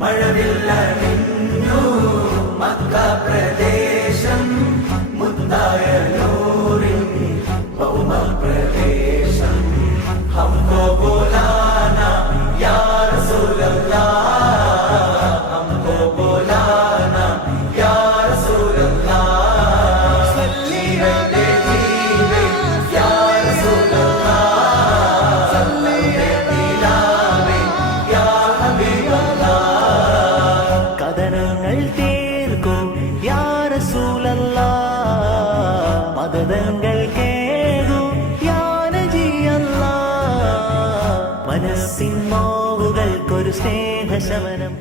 മഴവില്ലണിഞ്ഞു Mecca പ്രദേശം മുത്തായ നൂറിൻ ഭൗമ പ്രദേശം ഹംകോ ബോലാനാ യാ റസൂലല്ലാഹ് ഹംകോ ബോലാനാ യാ റസൂലല്ലാഹ് ജീവന്റെ ജീവൻ യാ റസൂലല്ലാഹ് സല്ലി അലൈഹി യാ ഹബീബല്ലാഹ് കഥനങ്ങൾ തീർക്കും യാ റസൂലല്ലാഹ് മദദങ്ങൾ കേകും യാ നബിയല്ലാഹ് മനസ്സിൻ നോവുകൾക്കൊരു സ്നേഹശമനം